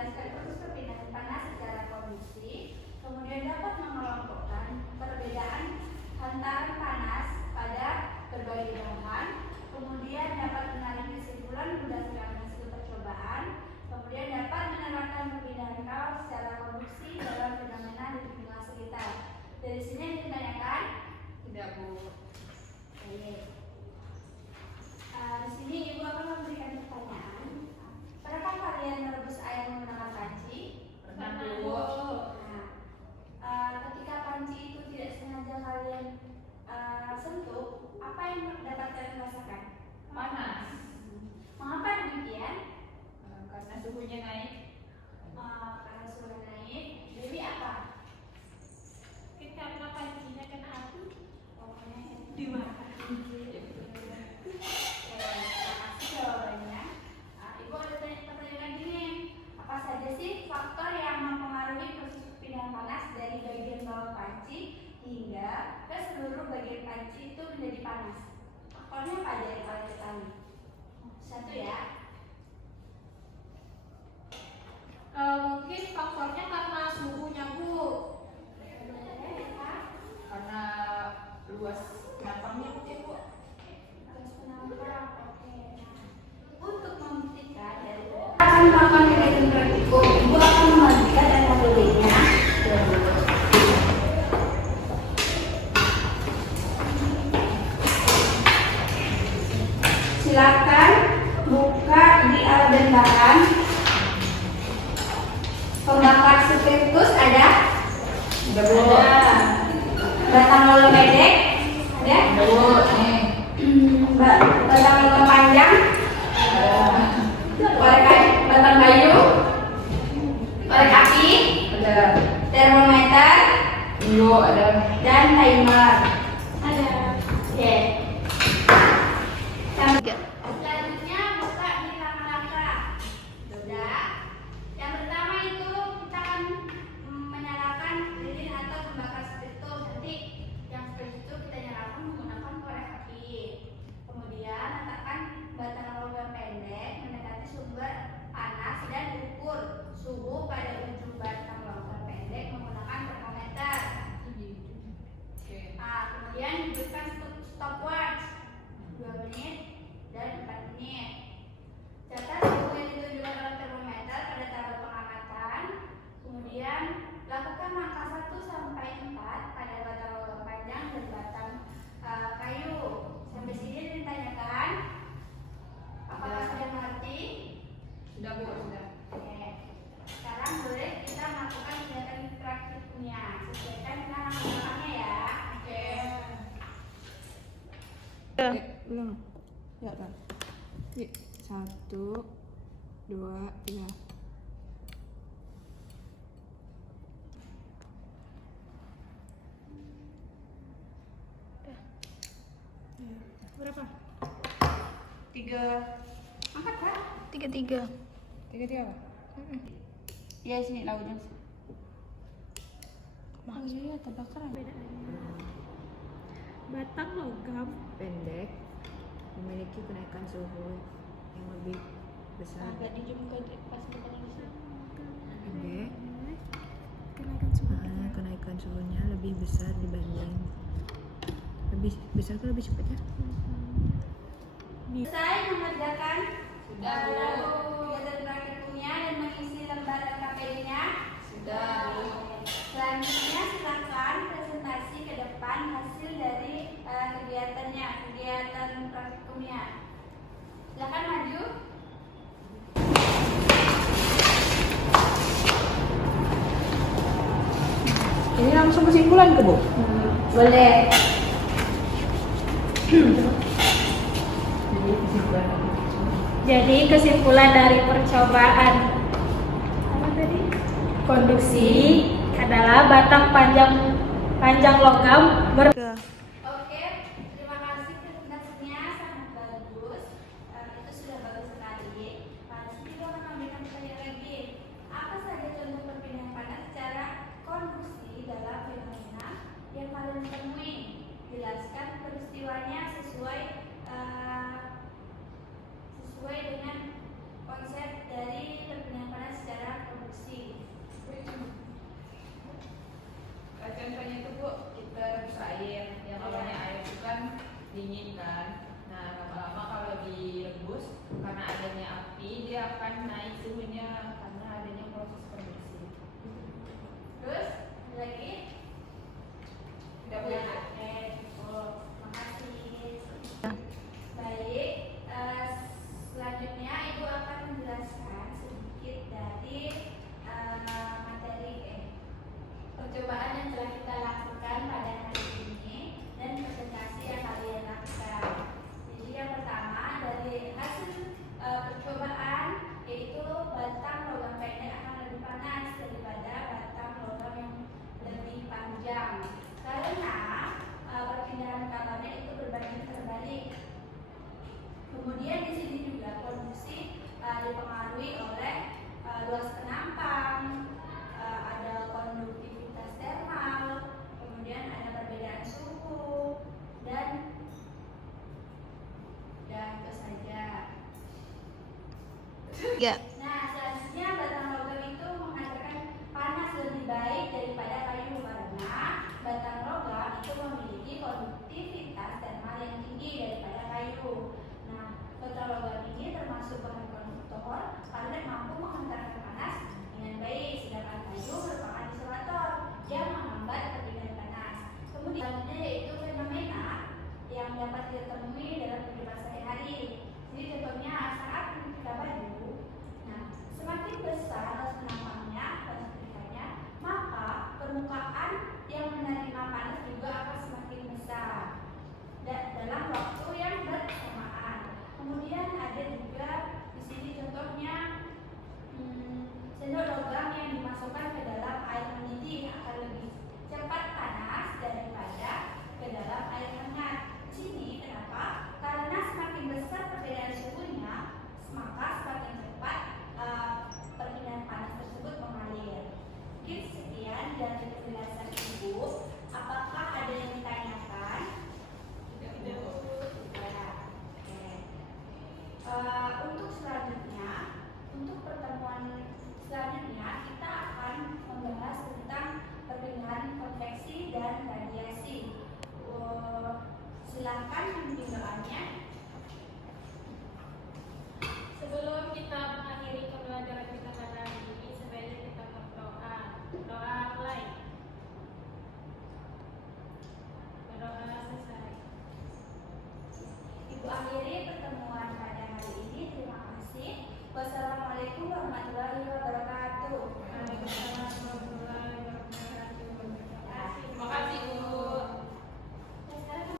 menjelaskan proses perpindahan panas secara konduksi, kemudian dapat mengelompokkan perbedaan hantaran panas pada berbagai bahan, kemudian dapat menarik kesimpulan berdasarkan hasil percobaan, kemudian dapat menerapkan perpindahan kaos secara konduksi dalam fenomena di lingkungan sekitar. Dari sini yang ditanyakan? Tidak, Bu. Baik. Di sini Ibu akan memberikan pertanyaan. Pernahkah kalian merebus air menggunakan panci? Pernah, Bu. Ketika panci itu tidak sengaja kalian sentuh, apa yang dapat kalian rasakan? Panas. Mengapa demikian? Karena suhunya naik. Karena suhu naik. Jadi apa? Karena pancinya kena api. Dimakan. Jawabannya, Ibu ada pertanyaan gini, apa saja sih faktor yang mempengaruhi proses perpindahan panas dari bagian bawah panci hingga ke seluruh bagian panci itu menjadi panas? Faktornya apa aja yang kalian ketahui? Satu ya. Mungkin faktornya karena suhunya, Bu. Karena luas kenapangnya mungkin, Bu. Untuk membuktikan dari akan melakukan kegiatan praktikum, Ibu akan membagikan dan metodenya. Silakan buka di alat dan bahan. Pembakar spiritus ada? Ada, Bu. Batang logam pendek? Ada? Ada, Bu. Nih. Batang logam panjang? Batang kayu? Korek api? Ada. Termometer? Bu, ada. Dan timer? Ada. Oke. Selanjutnya buka di langkah-langkah. Sudah. Yang pertama itu kita akan menyalakan lilin atau pembakar spiritus. Nanti yang spiritus itu kita nyalakan menggunakan korek api. Kemudian letakkan batang logam pendek mendekati sumber panas dan ukur suhu pada ujung batang logam pendek menggunakan termometer. Oke. Kemudian hidupkan stopwatch 2 menit dan 4 menit. Catat suhu yang ditunjukkan oleh termometer pada tabel pengamatan. Kemudian lakukan langkah 1 sampai 4 pada batang logam panjang dan batang kayu. Sampai sini ditanyakan? Apakah sudah mengerti? Sudah, Bu, sudah. Oke. Sekarang boleh kita melakukan kegiatan praktikumnya. Sesuaikan dengan langkah-langkahnya ya. Oke. Belum. Ya, kan. 1, 2, 3. Berapa? 3. Angkat Kak. 3. 3 apa? Iya, sini lautnya. Oh iya, terbakar. Batang logam Pendek memiliki kenaikan suhu yang lebih besar. agak dijum ke pas batang bisa. Pendek. Kenaikan suhu. Kenaikan suhunya lebih besar dibanding lebih besar atau lebih cepat ya? Selesai mengerjakan Sudah, Bu. kegiatan praktikumnya dan mengisi lembar LKPD-nya. Sudah, Bu. Selanjutnya silakan presentasi ke depan hasil dari kegiatan praktikumnya. Silakan maju. Ini langsung kesimpulan ke, Bu? Boleh. Jadi kesimpulan dari percobaan apa tadi? Konduksi adalah batang panjang logam Oke, terima kasih presentasinya sangat bagus. Itu sudah bagus sekali. Sini juga akan memberikan pertanyaan lagi. Apa saja contoh perpindahan panas secara konduksi dalam fenomena yang kalian temui? Jelaskan peristiwanya sesuai dengan konsep dari perpindahan panas secara konduksi. Ya. Nah, selanjutnya batang logam itu menghasilkan panas lebih baik daripada kayu karena batang logam itu memiliki konduktivitas thermal yang tinggi daripada kayu. Nah, batang logam ini termasuk bahan konduktor karena mampu menghantarkan panas dengan baik, sedangkan kayu merupakan isolator yang menghambat perpindahan panas. Kemudian selanjutnya yaitu fenomena yang dapat ditemui dalam kehidupan sehari-hari. Jadi contohnya saat menyetrika baju, nah semakin besar garis penampangnya, garis setrikanya, maka permukaan yang menerima panas juga akan semakin besar dalam waktu yang bersamaan. Kemudian ada juga di sini contohnya sendok logam yang dimasukkan ke dalam air mendidih akan lebih cepat panas daripada ke dalam air hangat. Di sini kenapa? Karena semakin besar perbedaan suhunya, maka semakin cepat perpindahan panas tersebut mengalir. Mungkin sekian dari penjelasan Ibu. Apakah ada yang ditanyakan? Tidak. Untuk selanjutnya, untuk pertemuan selanjutnya kita akan membahas tentang perpindahan konveksi dan radiasi. Silakan pembimbingannya. Sebelum kita mengakhiri pembelajaran kita